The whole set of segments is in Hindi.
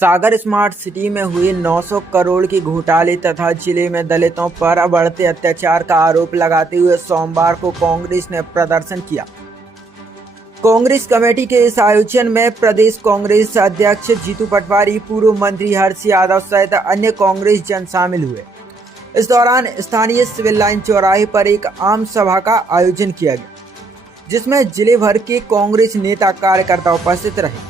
सागर स्मार्ट सिटी में हुए 900 करोड़ के घोटाले तथा जिले में दलितों पर बढ़ते अत्याचार का आरोप लगाते हुए सोमवार को कांग्रेस ने प्रदर्शन किया। कांग्रेस कमेटी के इस आयोजन में प्रदेश कांग्रेस अध्यक्ष जीतू पटवारी, पूर्व मंत्री हर्ष यादव सहित अन्य कांग्रेस जन शामिल हुए। इस दौरान स्थानीय सिविल लाइन चौराहे पर एक आम सभा का आयोजन किया गया, जिसमें जिले भर के कांग्रेस नेता कार्यकर्ता उपस्थित रहे।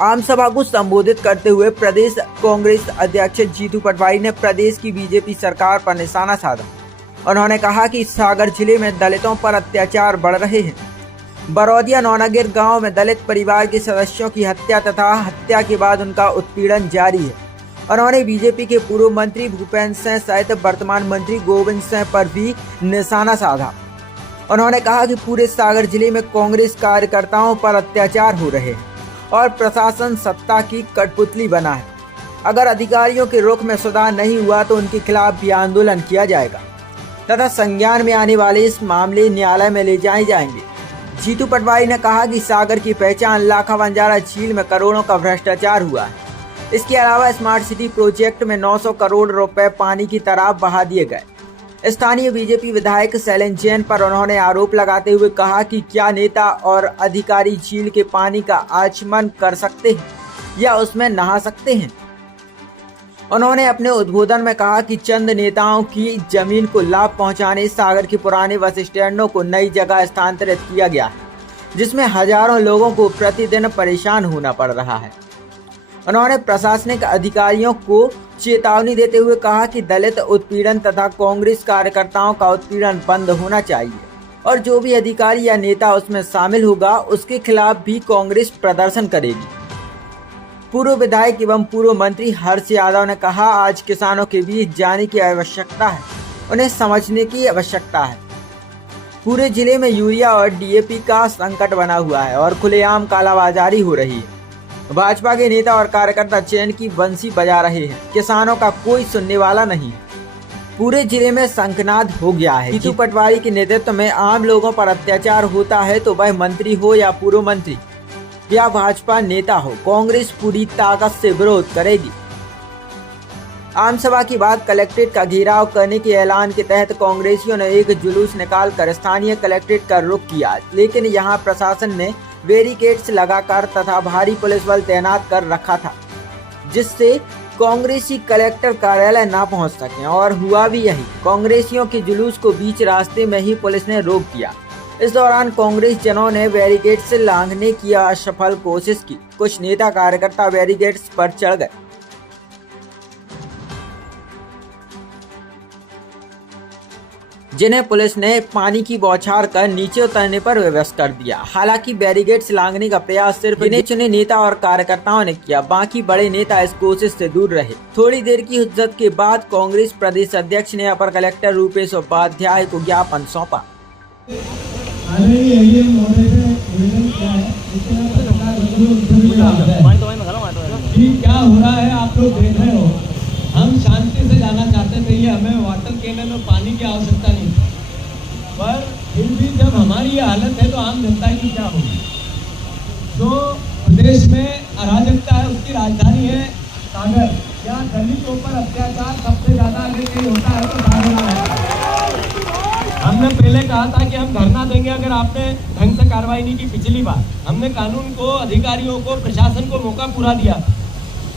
आम सभा को संबोधित करते हुए प्रदेश कांग्रेस अध्यक्ष जीतू पटवारी ने प्रदेश की बीजेपी सरकार पर निशाना साधा। उन्होंने कहा कि सागर जिले में दलितों पर अत्याचार बढ़ रहे हैं। बरौदिया नौनागिर गांव में दलित परिवार के सदस्यों की हत्या तथा हत्या के बाद उनका उत्पीड़न जारी है। उन्होंने बीजेपी के पूर्व मंत्री भूपेंद्र सिंह सहित वर्तमान मंत्री गोविंद सिंह पर भी निशाना साधा। उन्होंने कहा कि पूरे सागर जिले में कांग्रेस कार्यकर्ताओं पर अत्याचार हो रहे हैं और प्रशासन सत्ता की कठपुतली बना है। अगर अधिकारियों के रुख में सुधार नहीं हुआ तो उनके खिलाफ भी आंदोलन किया जाएगा तथा संज्ञान में आने वाले इस मामले न्यायालय में ले जाए जाएंगे। जीतू पटवारी ने कहा कि सागर की पहचान लाखा बंजारा झील में करोड़ों का भ्रष्टाचार हुआ है। इसके अलावा स्मार्ट सिटी प्रोजेक्ट में 900 करोड़ रुपए पानी की तरह बहा दिए गए। स्थानीय बीजेपी विधायक शैलेंद्र जैन पर उन्होंने आरोप लगाते हुए कहा कि क्या नेता और अधिकारी झील के पानी का आचमन कर सकते हैं या उसमें नहा सकते हैं। उन्होंने अपने उद्बोधन में कहा कि चंद नेताओं की जमीन को लाभ पहुंचाने सागर के पुराने बस स्टैंडों को नई जगह स्थानांतरित किया गया है, जिसमें हजारों लोगों को प्रतिदिन परेशान होना पड़ रहा है। उन्होंने प्रशासनिक अधिकारियों को चेतावनी देते हुए कहा कि दलित उत्पीड़न तथा कांग्रेस कार्यकर्ताओं का उत्पीड़न बंद होना चाहिए और जो भी अधिकारी या नेता उसमें शामिल होगा उसके खिलाफ भी कांग्रेस प्रदर्शन करेगी। पूर्व विधायक एवं पूर्व मंत्री हर्ष यादव ने कहा, आज किसानों के बीच जाने की आवश्यकता है, उन्हें समझने की आवश्यकता है। पूरे जिले में यूरिया और डीएपी का संकट बना हुआ है और खुलेआम कालाबाजारी हो रही है। भाजपा के नेता और कार्यकर्ता चैन की बंसी बजा रहे हैं, किसानों का कोई सुनने वाला नहीं है। पूरे जिले में शंखनाद हो गया है। जीतू पटवारी के नेतृत्व में आम लोगों पर अत्याचार होता है तो वह मंत्री हो या पूर्व मंत्री या भाजपा नेता हो, कांग्रेस पूरी ताकत से विरोध करेगी। आम सभा के बाद कलेक्ट्रेट का घेराव करने के ऐलान के तहत कांग्रेसियों ने एक जुलूस निकालकर स्थानीय कलेक्ट्रेट का रुख किया, लेकिन यहां प्रशासन ने बैरिकेड्स लगाकर तथा भारी पुलिस बल तैनात कर रखा था, जिससे कांग्रेसी कलेक्टर कार्यालय ना पहुंच सके और हुआ भी यही। कांग्रेसियों के जुलूस को बीच रास्ते में ही पुलिस ने रोक दिया। इस दौरान कांग्रेस जनों ने बैरिकेड्स लांघने की असफल कोशिश की। कुछ नेता कार्यकर्ता बैरिकेड्स पर चढ़ गए। जिन्हें पुलिस ने पानी की बौछार कर नीचे उतरने पर विवश कर दिया। हालांकि बैरिकेड्स लांघने का प्रयास सिर्फ गिने चुने नेता और कार्यकर्ताओं ने किया, बाकी बड़े नेता इस कोशिश से दूर रहे। थोड़ी देर की हुज्जत के बाद कांग्रेस प्रदेश अध्यक्ष ने अपर कलेक्टर रूपेश उपाध्याय को ज्ञापन सौंपा। क्या हो रहा है आप लोग देख रहे हो। हम शांति से जाना चाहते थे, ये हमें वाटर कैनन में पानी की आवश्यकता नहीं, पर फिर भी जब हमारी ये हालत है तो आम जनता की क्या होगी। जो प्रदेश में अराजकता है उसकी राजधानी है सागर। यहाँ दलितों पर अत्याचार सबसे ज्यादा अगर कहीं होता है तो सागर है। हमने पहले कहा था कि हम धरना देंगे अगर आपने ढंग से कार्रवाई नहीं की। पिछली बार हमने कानून को, अधिकारियों को, प्रशासन को मौका पूरा दिया।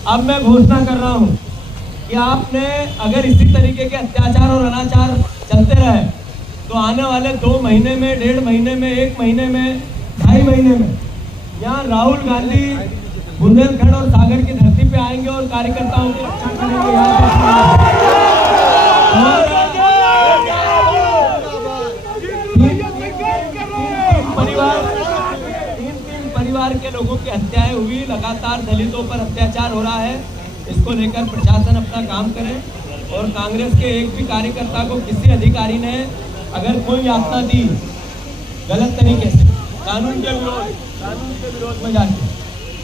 अब मैं घोषणा कर रहा हूँ कि आपने अगर इसी तरीके के अत्याचार और अनाचार चलते रहे तो आने वाले 2 महीने में, 1.5 महीने में, 1 महीने में, 2.5 महीने में यहाँ राहुल गांधी बुंदेलखंड और सागर की धरती पे आएंगे और कार्यकर्ताओं की रक्षा करेंगे। तीन परिवार के लोगों की हत्याएं हुई, लगातार दलितों पर अत्याचार हो रहा है। इसको लेकर प्रशासन अपना काम करे और कांग्रेस के एक भी कार्यकर्ता को किसी अधिकारी ने अगर कोई यातना दी गलत तरीके से कानून के विरोध में जाके,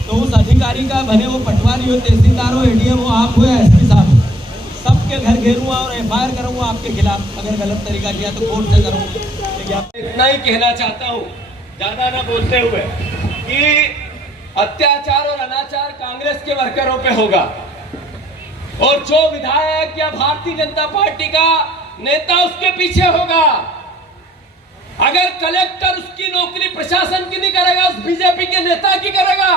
तो उस अधिकारी का, भले वो पटवारी हो, तहसीलदार हो, एडीएम हो, आप हो या एसपी साहब हो, सबके घर घेरूंगा और एफआईआर करूंगा आपके खिलाफ। अगर गलत तरीका किया तो कोर्ट से करूंगा। इतना ही कहना चाहता हूँ, ज्यादा ना बोलते हुए, कि अत्याचार और अनाचार कांग्रेस के वर्करों पे होगा, और जो विधायक या भारतीय जनता पार्टी का नेता उसके पीछे होगा। अगर कलेक्टर उसकी नौकरी प्रशासन की नहीं करेगा, उस बीजेपी के नेता की करेगा।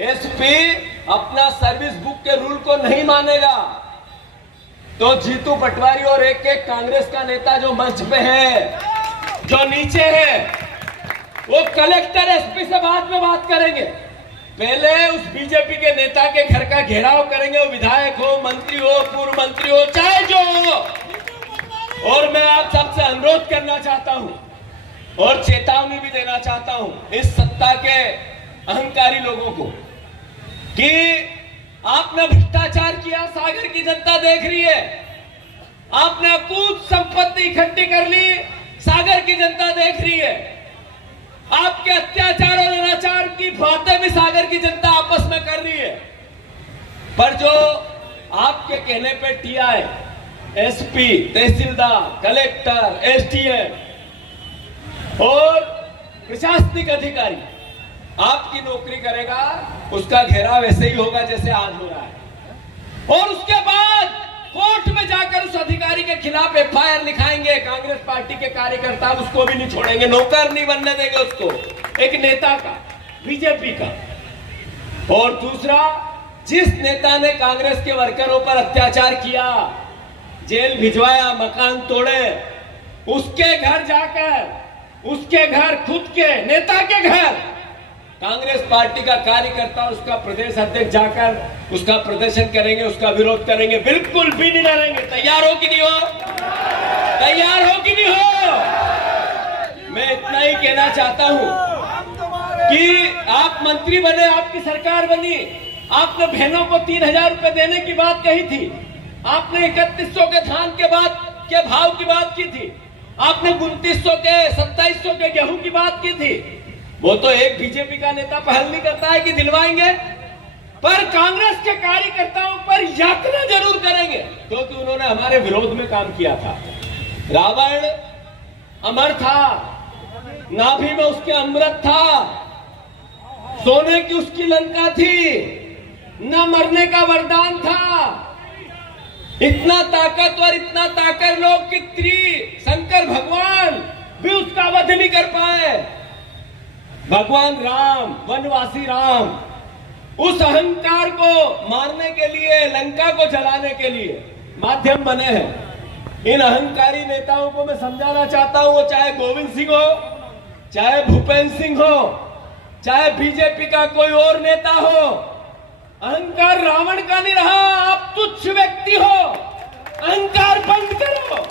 एसपी अपना सर्विस बुक के रूल को नहीं मानेगा, तो जीतू पटवारी और एक एक कांग्रेस का नेता जो मंच पे है, जो नीचे है, वो कलेक्टर एसपी से बाद में बात करेंगे। पहले उस बीजेपी के नेता के घर का घेराव करेंगे, वो विधायक हो, मंत्री हो, पूर्व मंत्री हो, चाहे जो हो। और मैं आप सबसे अनुरोध करना चाहता हूं और चेतावनी भी देना चाहता हूं इस सत्ता के अहंकारी लोगों को कि आपने भ्रष्टाचार किया, सागर की जनता देख रही है। आपने अकूत संपत्ति इकट्ठी कर ली, सागर की जनता देख रही है। आपके अत्याचार और अनाचार की बातें भी सागर की जनता आपस में कर रही है। पर जो आपके कहने पे टीआई, एसपी, तहसीलदार, कलेक्टर, एसडीएम और प्रशासनिक अधिकारी आपकी नौकरी करेगा, उसका घेराव ऐसे ही होगा जैसे आज हो रहा है। और उसके बाद कोर्ट में जाकर उस अधिकारी के खिलाफ एफआईआर लिखाएंगे। कांग्रेस पार्टी के कार्यकर्ता उसको भी नहीं छोड़ेंगे, नौकर नहीं बनने देंगे उसको, एक नेता का, बीजेपी का। और दूसरा, जिस नेता ने कांग्रेस के वर्करों पर अत्याचार किया, जेल भिजवाया, मकान तोड़े, उसके घर जाकर, उसके घर, खुद के नेता के घर, कांग्रेस पार्टी का कार्यकर्ता, उसका प्रदेश अध्यक्ष जाकर उसका प्रदर्शन करेंगे, उसका विरोध करेंगे, बिल्कुल भी नहीं डरेंगे। तैयार हो कि नहीं हो? तैयार हो कि नहीं हो? मैं इतना ही कहना चाहता हूं कि आप मंत्री बने, आपकी सरकार बनी, आपने बहनों को 3,000 रुपए देने की बात कही थी, आपने 3100 के धान के बाद के भाव की बात की थी, आपने 2900 के 2700 के गेहूं की बात की थी। वो तो एक बीजेपी का नेता पहल नहीं करता है कि दिलवाएंगे, पर कांग्रेस के कार्यकर्ताओं पर यातना जरूर करेंगे, क्योंकि उन्होंने हमारे विरोध में काम किया था। रावण अमर था, नाभि में उसके अमृत था, सोने की उसकी लंका थी, न मरने का वरदान था। इतना ताकतवर, इतना ताकत लोग कि शंकर भगवान भी उसका वध नहीं कर पाए। भगवान राम, वनवासी राम, उस अहंकार को मारने के लिए, लंका को जलाने के लिए माध्यम बने हैं। इन अहंकारी नेताओं को मैं समझाना चाहता हूं, वो चाहे गोविंद सिंह हो, चाहे भूपेंद्र सिंह हो, चाहे बीजेपी का कोई और नेता हो, अहंकार रावण का नहीं रहा। आप तुच्छ व्यक्ति हो, अहंकार बंद करो।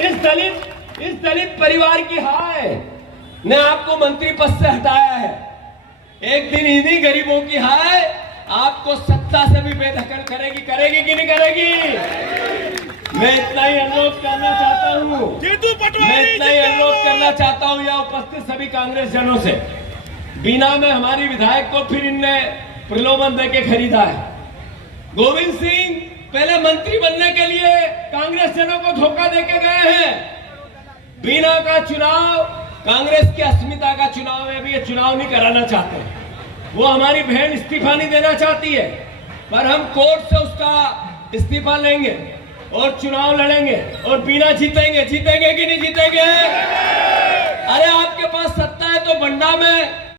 इस दलित परिवार की हाय ने आपको मंत्री पद से हटाया है। एक दिन इन्हीं गरीबों की हाय आपको सत्ता से भी बेदखल करेगी, करेगी कि नहीं करेगी? मैं इतना ही अनुरोध करना चाहता हूं, यहाँ उपस्थित सभी कांग्रेस जनों से। बीना में हमारी विधायक को फिर इनने प्रलोभन देके खरीदा है। गोविंद सिंह पहले मंत्री बनने के लिए कांग्रेस जनों को धोखा देके गए हैं। बीना का चुनाव कांग्रेस की अस्मिता का चुनाव है, भी ये चुनाव नहीं कराना चाहते। वो हमारी बहन इस्तीफा नहीं देना चाहती है, पर हम कोर्ट से उसका इस्तीफा लेंगे और चुनाव लड़ेंगे और बीना जीतेंगे। जीतेंगे कि नहीं जीतेंगे? अरे आपके पास सत्ता है तो बंडा में